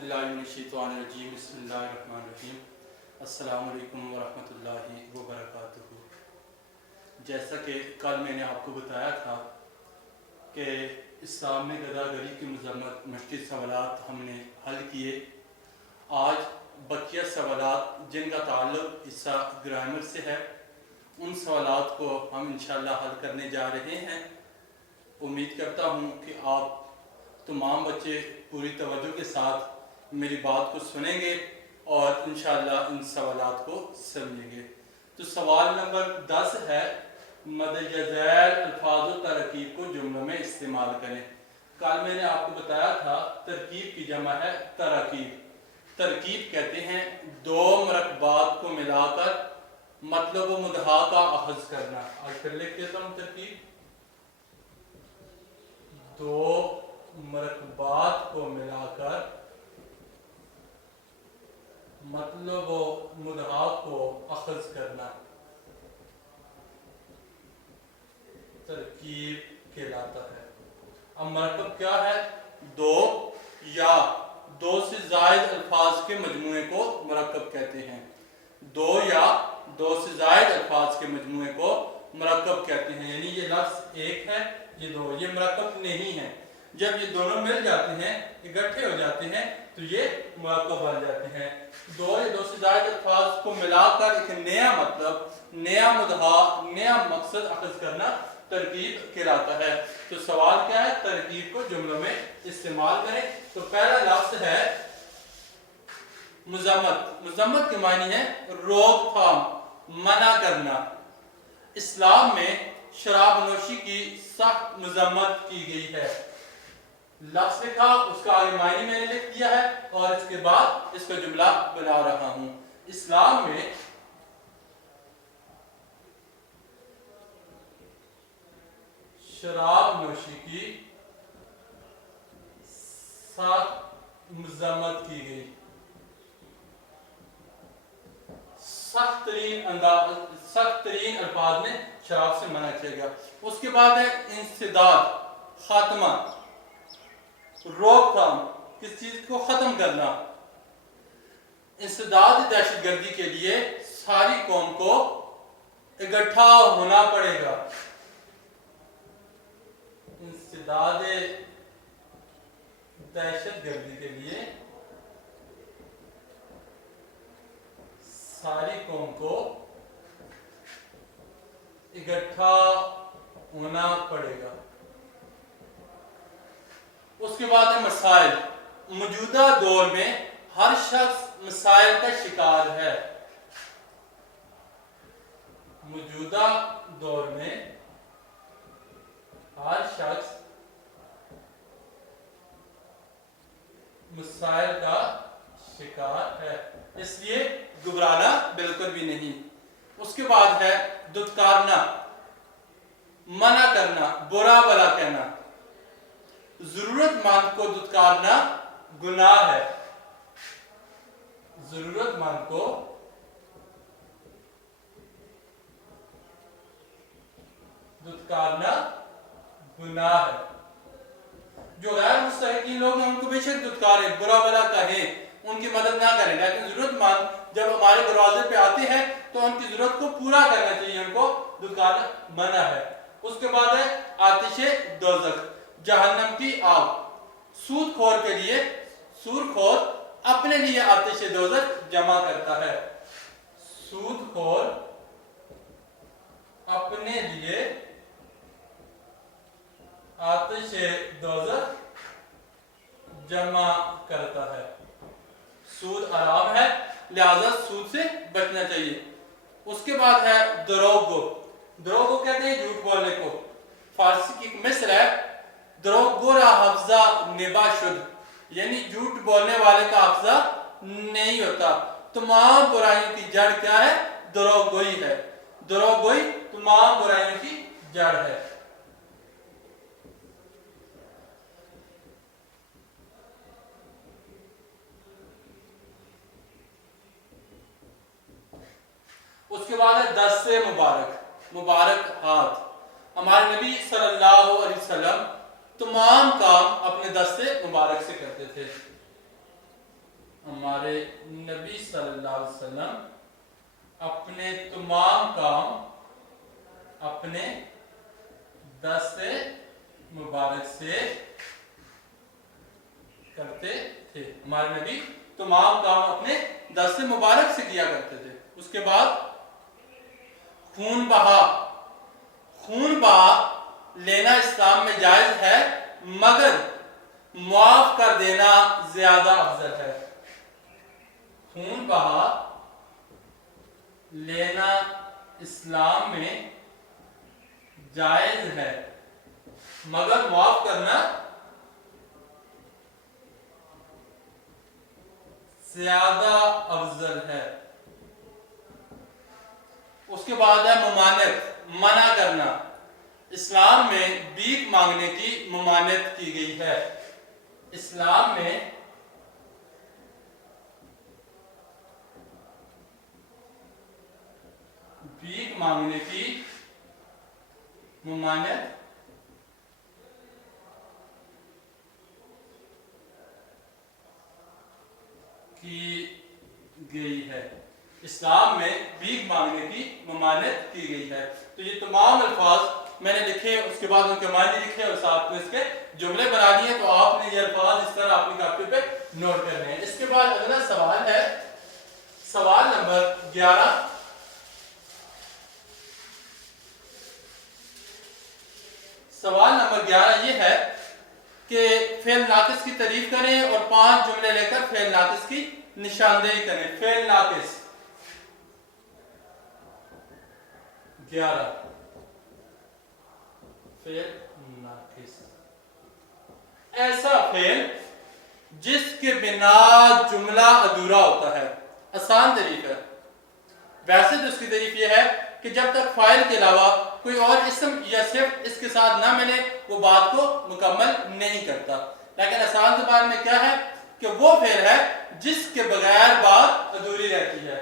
बिस्मिल्लाहिर्रहमानिर्रहीम बिस्मिल्लाहिर्रहमानिर्रहीम अस्सलाम वालेकुम वरहमतुल्लाहि वबरकातुहू। जैसा कि कल मैंने आपको बताया था कि इस्लाम में गदागरी की मज़म्मत मुश्किल सवालात हमने हल किए। आज बकिया सवालात जिनका ताल्लुक़ हिस्सा ग्रामर से है, उन सवालात को हम इंशाअल्लाह हल करने जा रहे हैं। उम्मीद करता हूँ कि आप तमाम बच्चे पूरी तवज्जो के साथ मेरी बात को सुनेंगे और इंशाअल्लाह इन सवालात को समझेंगे। तो सवाल नंबर 10 है, मदजैल अल्फाज तरकीब को जुमलों में इस्तेमाल करें। कल मैंने आपको बताया था तरकीब की जमा है तरकीब। तरकीब कहते हैं दो मरकबात को मिलाकर मतलब व मुदहा का अखज़ करना। आज फिर लिख देता हूँ, तरकीब दो मरकबात को मिलाकर मतलब व मुदहा को अखज़ करना तरकीब कहलाता है। अब मरकब क्या है? दो या दो से जायद अल्फाज के मजमूए को मरकब कहते हैं। दो या दो से जायद अल्फाज के मजमूए को मरकब कहते हैं। यानी ये लफ्ज़ एक है, ये दो, ये मरकब नहीं है। जब ये दोनों मिल जाते हैं, इकट्ठे हो जाते हैं, तो ये मरकब बन जाते हैं। दो या दो से जायद अल्फाज को मिलाकर एक नया मतलब, नया मुदहा, नया मकसद अखज़ करना तरकीब कहलाता है। तो सवाल क्या है? तरकीब को जुमलों में इस्तेमाल करें। तो पहला लफ्ज़ है मुज़म्मत। मुज़म्मत के मानी है रोकथाम, मना करना। इस्लाम में शराब नोशी की सख्त मज़म्मत की गई है। लफ्ज़ लिखा, उसका आगे मायने मैंने लिख दिया है और इसके बाद इसका जुमला बना रहा हूं। इस्लाम में शराब नोशी की सख्त मज़म्मत की गई। सख्त तरीन अल्फाज में शराब से मना किया गया। उसके बाद है इंसदाद, खात्मा, रोकथाम, किस चीज को खत्म करना। इंसदाद दहशतगर्दी के लिए सारी कौम को इकट्ठा होना पड़ेगा। इंसदाद दहशतगर्दी के लिए सारी कौम को इकट्ठा होना पड़ेगा। उसके बाद है मसाइल। मौजूदा दौर में हर शख्स मसाइल का शिकार है। मौजूदा दौर में हर शख्स मसाइल का शिकार है, इसलिए घबराना बिल्कुल भी नहीं। उसके बाद है दुत्कारना, मना करना, बुरा भला कहना। जरूरतमंद को दुत्कारना गुनाह है। जरूरतमंद को दुत्कारना गुनाह है। जो गैर मुस्तहिकीन लोग हैं उनको बेशक दुत्कारें, बुरा भला कहें, उनकी मदद ना करें, लेकिन जरूरतमंद जब हमारे दरवाजे पे आते हैं तो उनकी जरूरत को पूरा करना चाहिए, उनको दुत्कारना मना है। उसके बाद है आतिशे दोज़ख, जहन्नम की आग। सूदखोर के लिए, सूदखोर अपने लिए आतिशे दोज़ख जमा करता है। सूदखोर अपने लिए आतिशे दोज़ख जमा करता है। सूद हराम है, लिहाजा सूद से बचना चाहिए। उसके बाद है दरोगो। दरोगो कहते हैं झूठ बोलने को। फारसी की एक मिस्र है, दरोगोरा हफ्जा निबाशुद, यानी झूठ बोलने वाले का हफ्जा नहीं होता। तमाम बुराइयों की जड़ क्या है? दरोगोई है। दरोगोई तमाम बुराइयों की जड़ है। उसके बाद है दस्ते मुबारक, मुबारक हाथ। हमारे नबी सल्लल्लाहु अलैहि वसल्लम तमाम काम अपने दस्ते मुबारक से करते थे। हमारे नबी सल्लल्लाहु अलैहि वसल्लम अपने तमाम काम अपने दस्त मुबारक से करते थे। हमारे नबी तमाम काम अपने दस्त मुबारक से किया करते थे। उसके बाद खून बहा लेना इस्लाम में जायज है, मगर मुआफ कर देना ज्यादा अफजल है। खून बहा लेना इस्लाम में जायज है, मगर मुआफ करना ज्यादा अफजल है। उसके बाद है ममानत, मना करना। इस्लाम में भीख मांगने की ममानत की गई है। इस्लाम में भीख मांगने की ममानत की गई है। इस्लाम में भीख मांगने की ममानत की गई है। तो ये तमाम अल्फाज मैंने लिखे, उसके बाद उनके मायने लिखे और साथ में इसके जुमले बना लिए। तो आपने ये अल्फाज इस तरह अपनी कॉपी पे नोट करने हैं। इसके बाद अगला सवाल है सवाल नंबर 11। सवाल नंबर 11 ये है कि फेल नाकिस की तारीफ करें और 5 जुमले लेकर फेल नाकिस की निशानदेही करें। फेल नाकिस 11, फेल नाकिस ऐसा फेल जिसके बिना जुमला अधूरा होता है। आसान तारीफ है। वैसे तो उसकी तारीफ यह है कि जब तक फाइल के अलावा कोई और इसम या सिर्फ इसके साथ ना मिले वो बात को मुकम्मल नहीं करता। लेकिन आसान ज़ुबान में क्या है कि वो फेल है जिसके बगैर बात अधूरी रहती है।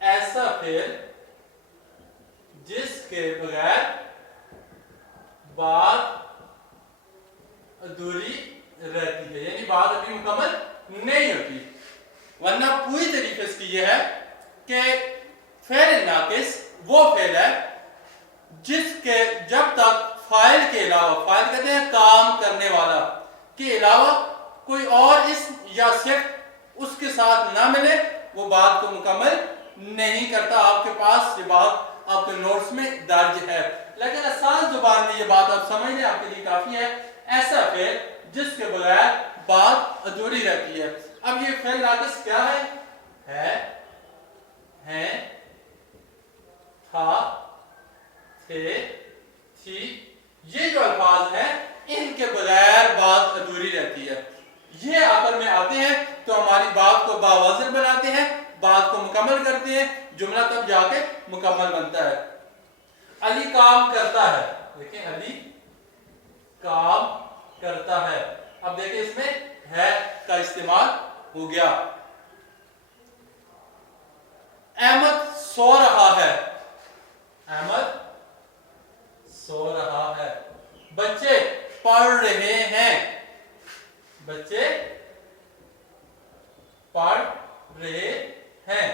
ऐसा फेल जिसके बगैर बात अधूरी रहती है, यानी बात अभी मुकम्मल नहीं होती। वरना पूरी तरीके इसकी यह है कि फेल नाकिस वो फेल है जिसके जब तक फाइल के अलावा, फाइल कहते हैं काम करने वाला, के अलावा कोई और इस्म या सिर्फ उसके साथ ना मिले वो बात को मुकम्मल नहीं करता। आपके पास ये बात आपके नोट्स में दर्ज है, लेकिन आसान जुबान में ये बात आप समझ लें, आपके लिए काफी है। ऐसा फेल जिसके बगैर बात अधूरी रहती है। अब ये फेल नाकिस क्या है, था, थे, थी, ये जो अल्फाज हैं इनके बगैर बात अधूरी रहती है। ये आखिर में आते हैं तो हमारी बात को बावजन बनाते हैं, बात को मुकम्मल करते हैं, जुमला तब जाके मुकम्मल बनता है। अली काम करता है, देखिए अली काम करता है। अब देखिए इसमें है का इस्तेमाल हो गया। अहमद सो रहा है, अहमद सो रहा है। बच्चे पढ़ रहे हैं, बच्चे पढ़ रहे हैं।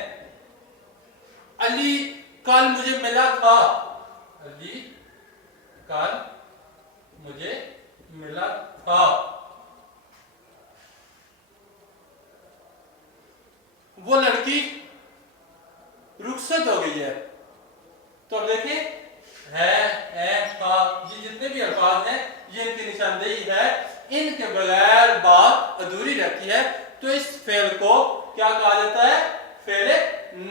अली कल मुझे मिला था, अली कल मुझे मिला था। वो लड़की रुखसत हो गई है। तो अब देखिए है, था, ये जितने भी अल्फाज हैं ये इनकी निशानदेही है। इनके बगैर बात अधूरी रहती है, तो इस फेल को क्या कहा जाता है, फेल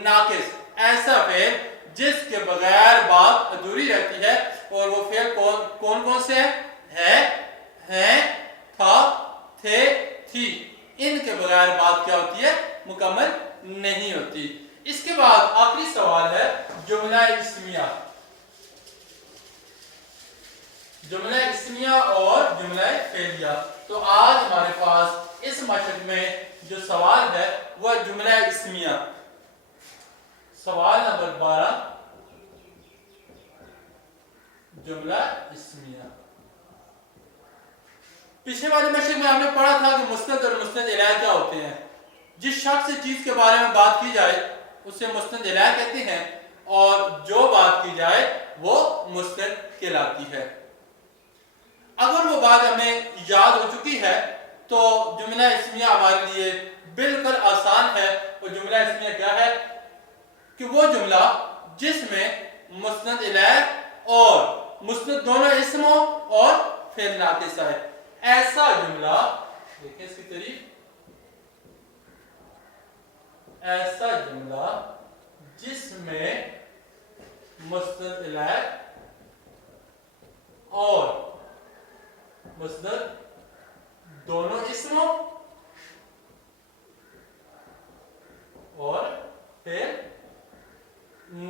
नाकिस। ऐसा फेल जिसके बगैर बात अधूरी रहती है। और वो फेल कौन कौन से हैं, था, थे, थी, इनके बगैर बात क्या होती है, मुकम्मल नहीं होती। इसके बाद आखिरी सवाल है जुमला इस्मिया। जुमला इस्मिया और जुमला फेलिया। तो आज हमारे पास इस मशक में जो सवाल है वह जुमला इस्मिया। सवाल नंबर 12 जुमला इस्मिया। पिछले वाले मशक में हमने पढ़ा था कि मुस्नद और मुस्नद इलैह क्या होते हैं। जिस शख्स से चीज के बारे में बात की जाए उसे मुस्नद इलैह कहते हैं, और जो बात की जाए वो मुस्नद कहलाती है। अगर वो बात हमें याद हो चुकी है तो जुमला इस्मिया हमारे लिए बिल्कुल आसान है। और जुमला इस्मिया क्या है कि वो जुमला जिसमें मुस्नद इलैह और मुस्नद दोनों इस्म हो और फेल नाकिस आए। ऐसा जुमला, देखें इसकी तारीफ, ऐसा जुमला जिसमें मुस्नद इलैह और मुस्नद दोनों इस्म और फिर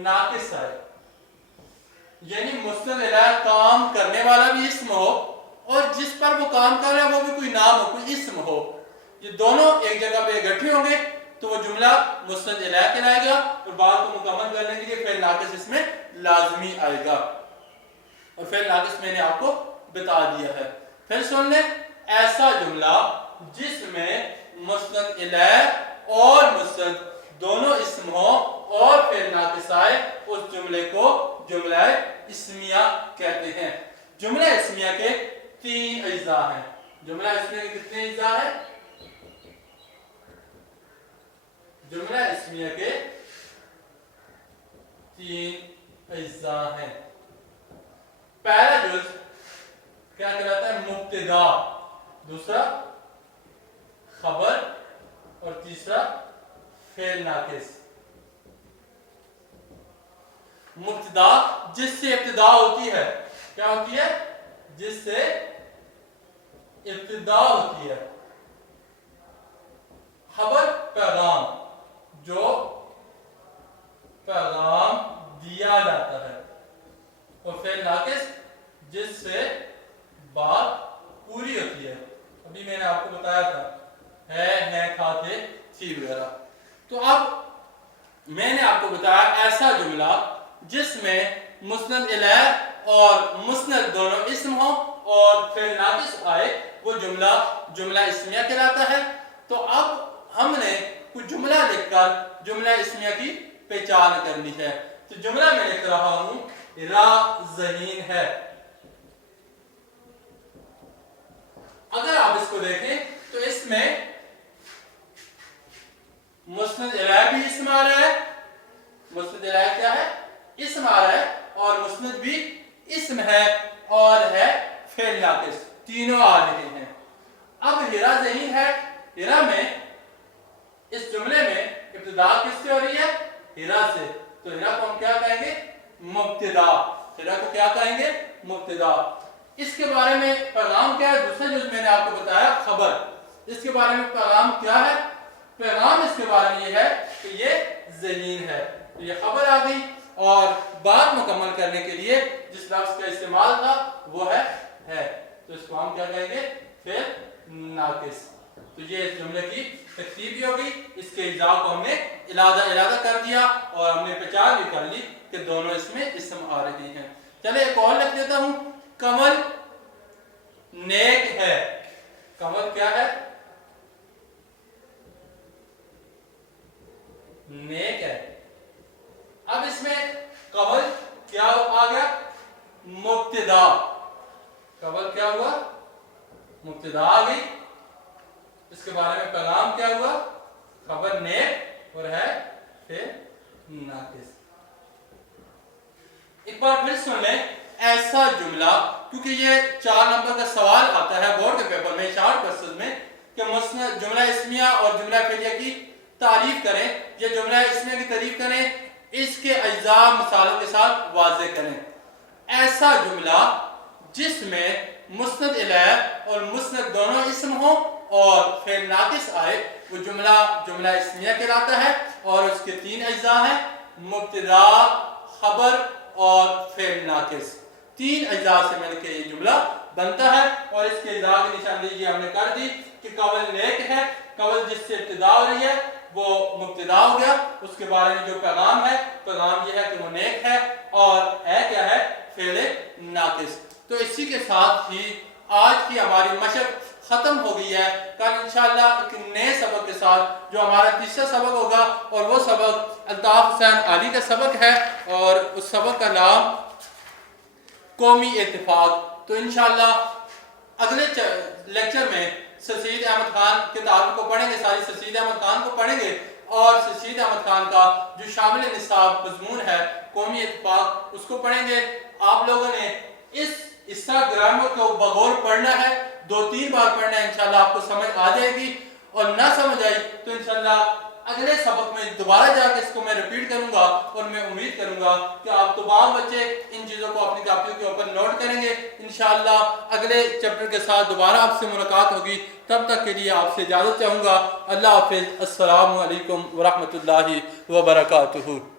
नाकिस आए, यानी मुस्नद इलैह काम करने वाला भी इस्म हो और जिस पर वो काम कर रहा है वो भी कोई नाम हो, कोई इस्म हो। ये दोनों एक जगह पे इकट्ठे होंगे तो वो जुमला मुस्नद इलैह कहलाएगा और बात को मुकम्मल करने के लिए फिर नाकिस इसमें लाजमी आएगा। और फिर नाकिस मैंने आपको बता दिया है। फिर सुन ले, ऐसा जुमला जिसमें मुस्नद इलैह और मुस्नद दोनों इस्म हो और फिर नाकिस आए, उस जुमले को जुमला इस्मिया कहते हैं। जुमला इस्मिया के 3 अज्जा हैं। जुमला इस्मिया के कितने अज्जा हैं? जुमला इस्मिया के 3 अज्जा हैं। पहला जुज क्या कहलाता है? मुब्तदा, दूसरा खबर और तीसरा फेल नाकिस। मुब्तदा जिससे इब्तिदा होती है, क्या होती है? जिससे इब्तिदा होती है। खबर पैगाम, जो पैगाम दिया जाता है। और फेल नाकिस जिससे बात पूरी होती है। अभी मैंने आपको बताया था, है, खा, थे, थी वगैरह। तो अब मैंने आपको बताया ऐसा जुमला जिसमें मुस्नद इलैह और मुस्नद दोनों इस्म हो और फिर नाकिस आए, वो जुमला जुमला इस्मिया कहलाता है। तो अब हमने कुछ जुमला लिखकर जुमला इस्मिया की पहचान करनी है। तो जुमला मैं लिख रहा हूं, रा ज़हीन है। अगर आप इसको देखें तो इसमें मुस्नद इलैह भी इस्म आ रहा है, मुस्नद इलैह क्या है? इस्म आ रहा है, और मुस्नद भी इस्म है और है फेल नाकिस, तीनों आ रहे हैं। अब हिरा ज़हीन है। हिरा में इस जुमले में इब्तिदा किससे हो रही है? हिरा से। तो हिरा को हम क्या कहेंगे? मुब्तदा। हिरा को क्या कहेंगे? मुब्तदा। इसके बारे में पैगाम क्या है? दूसरा जो मैंने आपको बताया, खबर। इसके बारे में पैगाम क्या है? पैगाम इसके बारे में ये है कि ये ज़हीन है। तो ये खबर आ गई, और बात मुकम्मल करने के लिए जिस लफ्ज़ का इस्तेमाल था वो है। तो इसको हम क्या कहेंगे? फिर नाकिस। तो ये इस जुमले की तरतीब भी हो गई। इसके इज़ा को हमने इलादा कर दिया और हमने पहचान भी कर ली कि दोनों इसमें इस्म आ रहे हैं। चले एक और लिख देता हूं, कमल नेक है। कमल क्या है? नेक है। अब इसमें कमल क्या आ गया? मुब्तदा। कमल क्या हुआ? मुब्तदा आ गई। इसके बारे में पैगाम क्या हुआ? खबर नेक और है फिर नाकिस। एक बार फिर सुन लें, ऐसा जुमला, क्योंकि ये 4 नंबर का सवाल आता है बोर्ड के पेपर में, शॉर्ट क्वेश्चन में, कि मुस्नद जुमला इस्मिया और जुमला फिलिया की तारीफ करें या जुमला इस्मिया की तारीफ करें, इसके अज्जा मिसालों के साथ वाज़े करें। ऐसा जुमला जिसमें मुस्नद इलैह और मुस्नद दोनों इस्म हो और फेल नाकिस आए, वो जुमला जुमला इस्मिया कहलाता है। और उसके 3 अज्जा हैं, मुब्तदा, खबर और फेल नाकिस। 3 अज्जा से मिलकर ये जुमला बनता है। और इसके अज्जा की निशानदेही हमने कर दी कि कवल नेक है। कवल जिससे इब्तिदा हो रही है वो मुब्तदा हो गया। उसके बारे में जो पैगाम है, पैगाम ये है कि वो नेक है, और है क्या है? फेल नाकिस। तो इसी के साथ ही आज की हमारी मशक ختم ہو گئی ہے. کل انشاءاللہ ایک نئے سبق کے ساتھ جو ہمارا تیسرا سبق ہوگا اور وہ سبق الطاف حسین علی کا سبق ہے اور اس سبق کا نام قومی اتفاق. تو انشاءاللہ اگلے لیکچر میں سر سید احمد خان کتاب کو پڑھیں گے, ساری سر سید احمد خان کو پڑھیں گے اور سر سید احمد خان کا جو شامل نصاب مضمون ہے قومی اتفاق اس کو پڑھیں گے. آپ لوگوں نے اس طرح گرامر کو بغور پڑھنا ہے, 2-3 بار پڑھنا ہے, انشاءاللہ آپ کو سمجھ آ جائے گی. اور نہ سمجھ آئی تو انشاءاللہ اگلے سبق میں دوبارہ جا کے اس کو میں ریپیٹ کروں گا اور میں امید کروں گا کہ آپ تمام بچے ان چیزوں کو اپنی کاپیوں کے اوپر نوٹ کریں گے. انشاءاللہ اگلے چیپٹر کے ساتھ دوبارہ آپ سے ملاقات ہوگی. تب تک کے لیے آپ سے اجازت چاہوں گا. اللہ حافظ. السلام علیکم ورحمۃ اللہ وبرکاتہ.